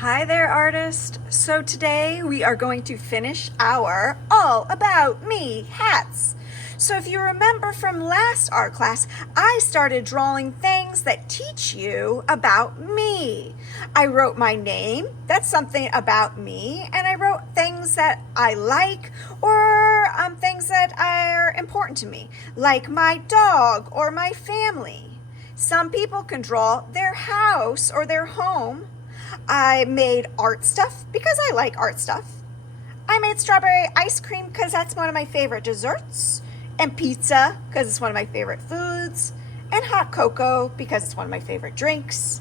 Hi there, artist. So today we are going to finish our All About Me hats. So if you remember from last art class, I started drawing things that teach you about me. I wrote my name, that's something about me, and I wrote things that I like or things that are important to me, like my dog or my family. Some people can draw their house or their home. I made art stuff because I like art stuff. I made strawberry ice cream because that's one of my favorite desserts, and pizza because it's one of my favorite foods, and hot cocoa because it's one of my favorite drinks.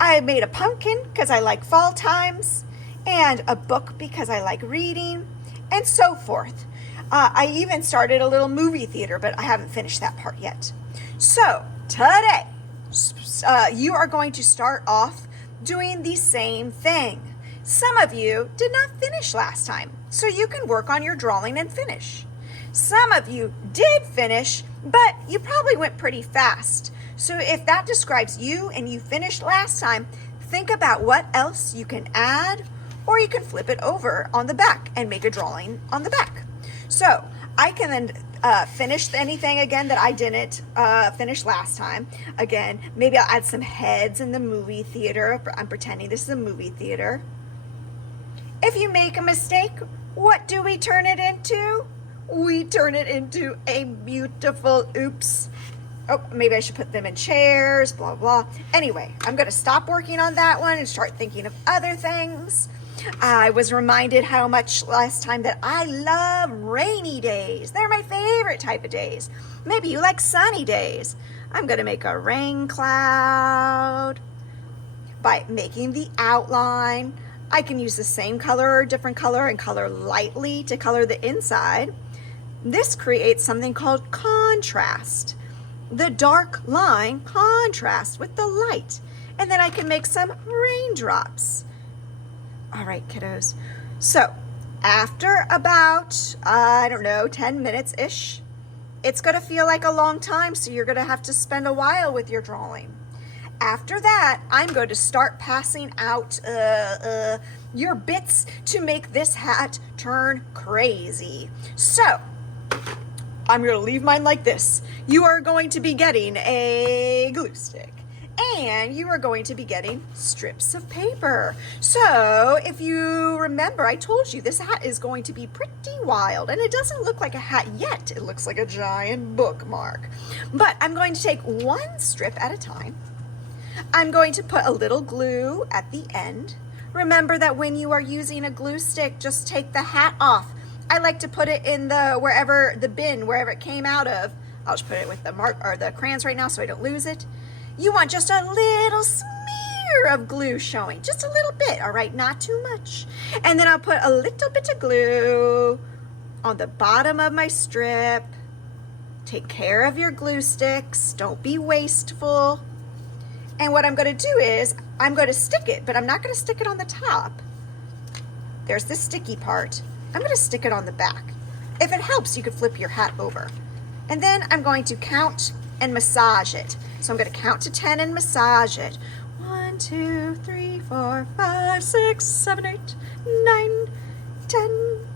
I made a pumpkin because I like fall times, and a book because I like reading, and so forth. I even started a little movie theater, but I haven't finished that part yet. So today, you are going to start off doing the same thing. Some of you did not finish last time, so you can work on your drawing and finish. Some of you did finish, but you probably went pretty fast. So if that describes you and you finished last time, think about what else you can add, or you can flip it over on the back and make a drawing on the back. So I can then finish anything again that I didn't finish last time. Again, maybe I'll add some heads in the movie theater. I'm pretending this is a movie theater. If you make a mistake, what do we turn it into? We turn it into a beautiful oops. Oh, maybe I should put them in chairs, blah, blah. Anyway, I'm going to stop working on that one and start thinking of other things. I was reminded how much last time that I love rainy days. They're my favorite type of days. Maybe you like sunny days. I'm going to make a rain cloud by making the outline. I can use the same color or different color and color lightly to color the inside. This creates something called contrast. The dark line contrasts with the light. And then I can make some raindrops. All right, kiddos. So after about, 10 minutes-ish, it's going to feel like a long time, so you're going to have to spend a while with your drawing. After that, I'm going to start passing out your bits to make this hat turn crazy. So I'm going to leave mine like this. You are going to be getting a glue stick. And you are going to be getting strips of paper. So if you remember, I told you this hat is going to be pretty wild, and it doesn't look like a hat yet. It looks like a giant bookmark. But I'm going to take one strip at a time. I'm going to put a little glue at the end. Remember that when you are using a glue stick, just take the hat off. I like to put it in wherever it came out of. I'll just put it with the crayons right now so I don't lose it. You want just a little smear of glue showing, just a little bit, all right, not too much. And then I'll put a little bit of glue on the bottom of my strip. Take care of your glue sticks, don't be wasteful. And what I'm gonna do is, I'm gonna stick it, but I'm not gonna stick it on the top. There's the sticky part. I'm gonna stick it on the back. If it helps, you could flip your hat over. And then I'm going to count and massage it. So I'm going to count to 10 and massage it. 1, 2, 3, 4, 5, 6, 7, 8, 9, 10.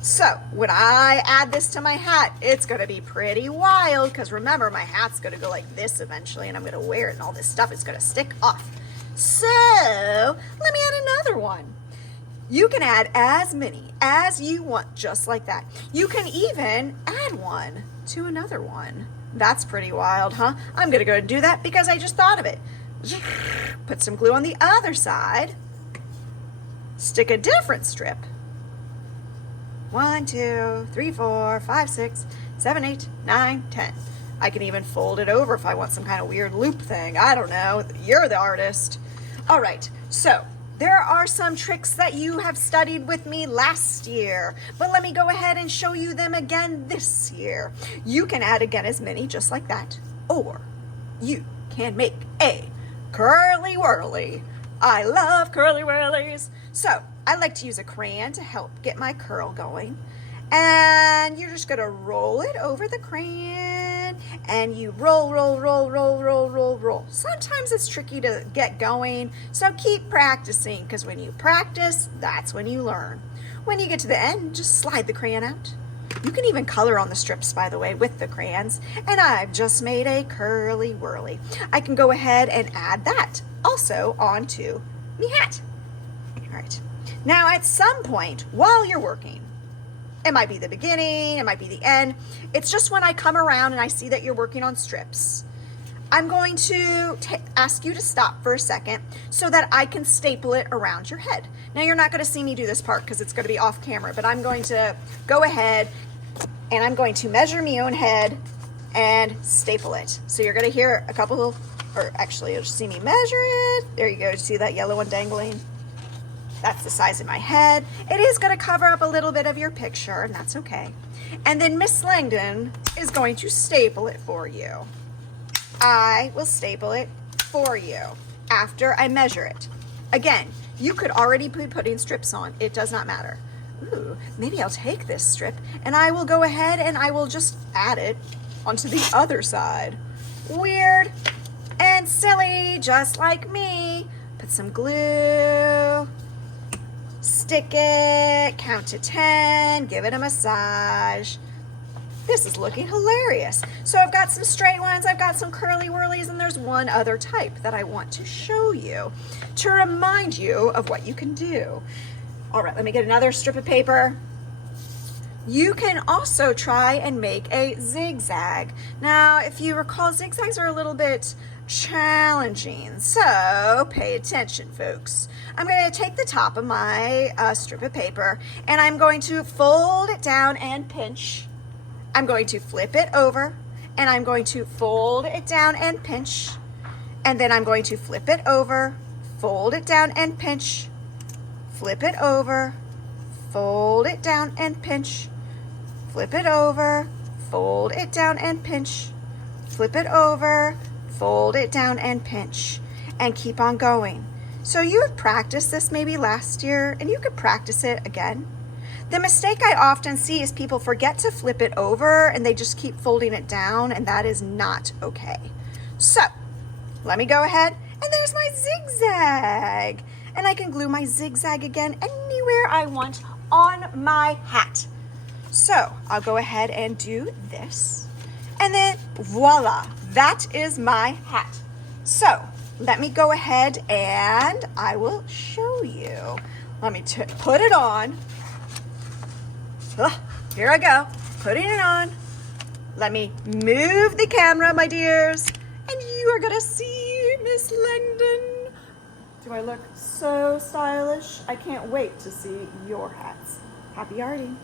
So when I add this to my hat, it's going to be pretty wild because remember, my hat's going to go like this eventually, and I'm going to wear it, and all this stuff is going to stick off. So let me add another one. You can add as many as you want, just like that. You can even add one to another one. That's pretty wild, huh? I'm gonna go and do that because I just thought of it. Put some glue on the other side. Stick a different strip. 1, 2, 3, 4, 5, 6, 7, 8, 9, 10. I can even fold it over if I want some kind of weird loop thing. I don't know. You're the artist. All right, so there are some tricks that you have studied with me last year, but let me go ahead and show you them again this year. You can add again as many just like that, or you can make a curly whirly. I love curly whirlies. So I like to use a crayon to help get my curl going. And you're just gonna roll it over the crayon, and you roll, roll, roll, roll, roll, roll, roll. Sometimes it's tricky to get going, so keep practicing, because when you practice, that's when you learn. When you get to the end, just slide the crayon out. You can even color on the strips, by the way, with the crayons. And I've just made a curly whirly. I can go ahead and add that also onto me hat. All right. Now, at some point while you're working, it might be the beginning, it might be the end. It's just when I come around and I see that you're working on strips, I'm going to ask you to stop for a second so that I can staple it around your head. Now, you're not going to see me do this part because it's going to be off camera, but I'm going to go ahead and I'm going to measure my own head and staple it. So you're going to hear a couple of, or actually you'll see me measure it. There you go. See that yellow one dangling? That's the size of my head. It is going to cover up a little bit of your picture, and that's okay. And then Miss Langdon is going to staple it for you. I will staple it for you after I measure it. Again, you could already be putting strips on. It does not matter. Ooh, maybe I'll take this strip and I will go ahead and I will just add it onto the other side. Weird and silly, just like me. Put some glue. Stick it, count to 10, give it a massage. This is looking hilarious. So I've got some straight ones, I've got some curly whirlies, and there's one other type that I want to show you to remind you of what you can do. All right, let me get another strip of paper. You can also try and make a zigzag. Now, if you recall, zigzags are a little bit challenging, so pay attention, folks. I'm going to take the top of my strip of paper and I'm going to fold it down and pinch. I'm going to flip it over and I'm going to fold it down and pinch, and then I'm going to flip it over, fold it down and pinch, flip it over, fold it down and pinch, flip it over, fold it down and pinch, flip it over, fold it down and pinch, and keep on going. So you have practiced this maybe last year, and you could practice it again. The mistake I often see is people forget to flip it over and they just keep folding it down, and that is not okay. So let me go ahead, and there's my zigzag. And I can glue my zigzag again anywhere I want on my hat. So I'll go ahead and do this, and then voila, that is my hat. So let me go ahead and I will show you. Let me put it on. Here I go, putting it on. Let me move the camera, my dears, and you are gonna see Miss Langdon. Do I look so stylish? I can't wait to see your hats. Happy arting.